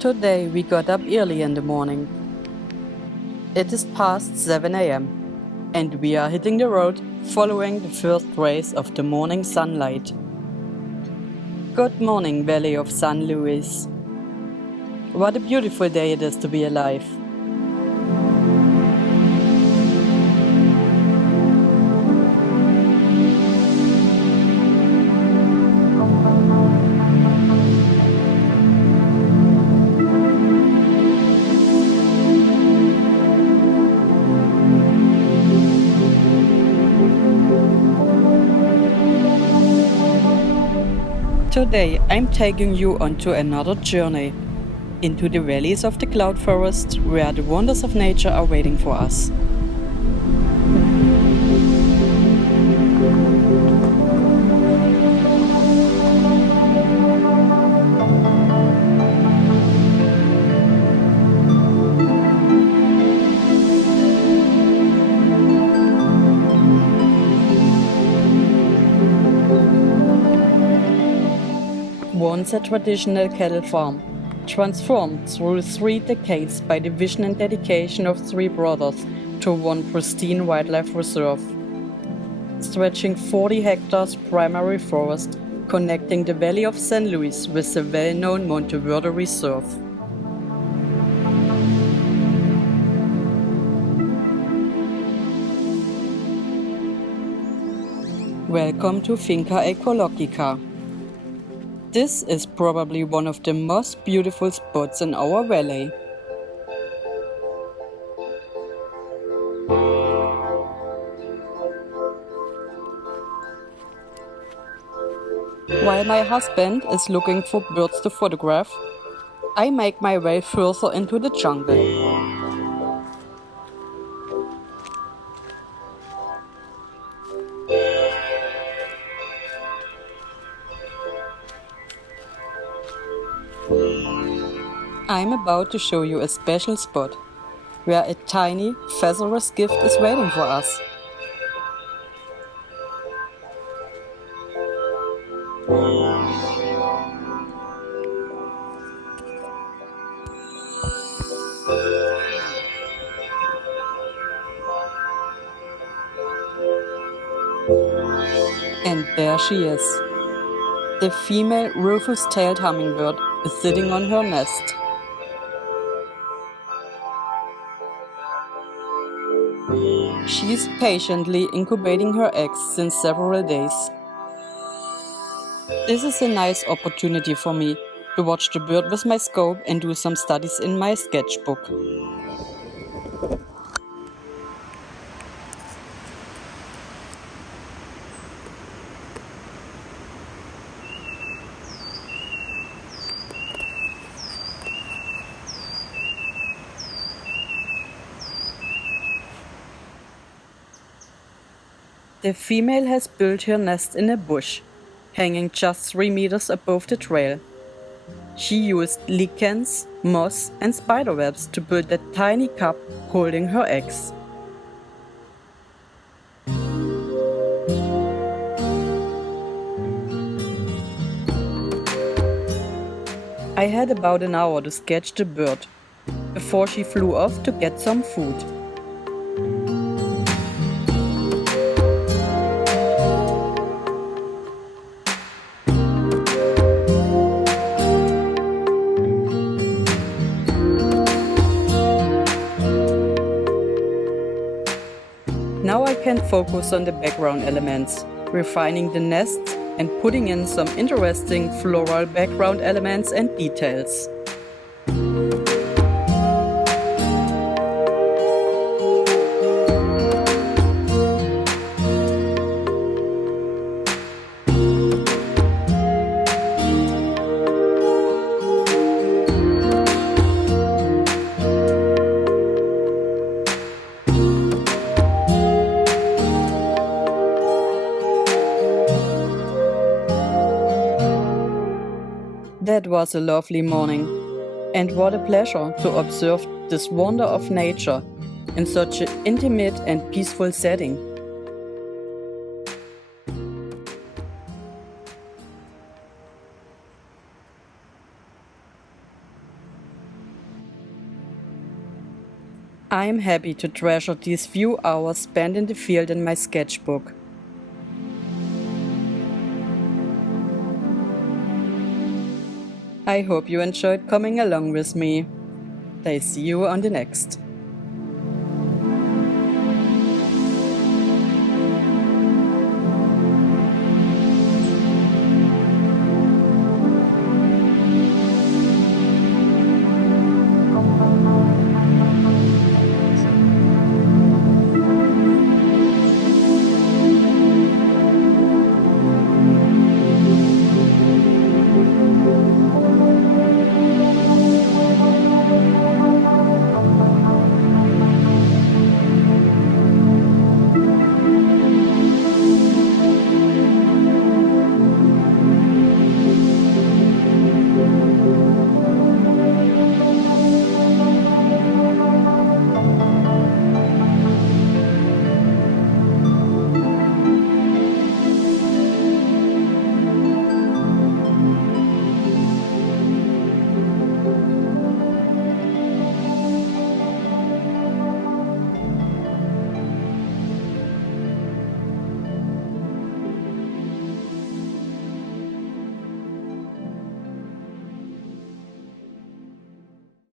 Today we got up early in the morning. It is past 7 a.m. and we are hitting the road following the first rays of the morning sunlight. Good morning, Valley of San Luis. What a beautiful day it is to be alive. Today I'm taking you onto another journey into the valleys of the cloud forest where the wonders of nature are waiting for us. Once a traditional cattle farm, transformed through 3 decades by the vision and dedication of 3 brothers to one pristine wildlife reserve. Stretching 40 hectares primary forest, connecting the Valley of San Luis with the well-known Monteverde Reserve. Welcome to Finca Ecologica. This is probably one of the most beautiful spots in our valley. While my husband is looking for birds to photograph, I make my way further into the jungle. I'm about to show you a special spot where a tiny, featherless gift is waiting for us. And there she is. The female rufous-tailed hummingbird is sitting on her nest. She is patiently incubating her eggs since several days. This is a nice opportunity for me to watch the bird with my scope and do some studies in my sketchbook. The female has built her nest in a bush, hanging just 3 meters above the trail. She used lichens, moss and spiderwebs to build a tiny cup holding her eggs. I had about an hour to sketch the bird before she flew off to get some food. Now I can focus on the background elements, refining the nests and putting in some interesting floral background elements and details. That was a lovely morning, and what a pleasure to observe this wonder of nature in such an intimate and peaceful setting. I am happy to treasure these few hours spent in the field in my sketchbook. I hope you enjoyed coming along with me. I see you on the next.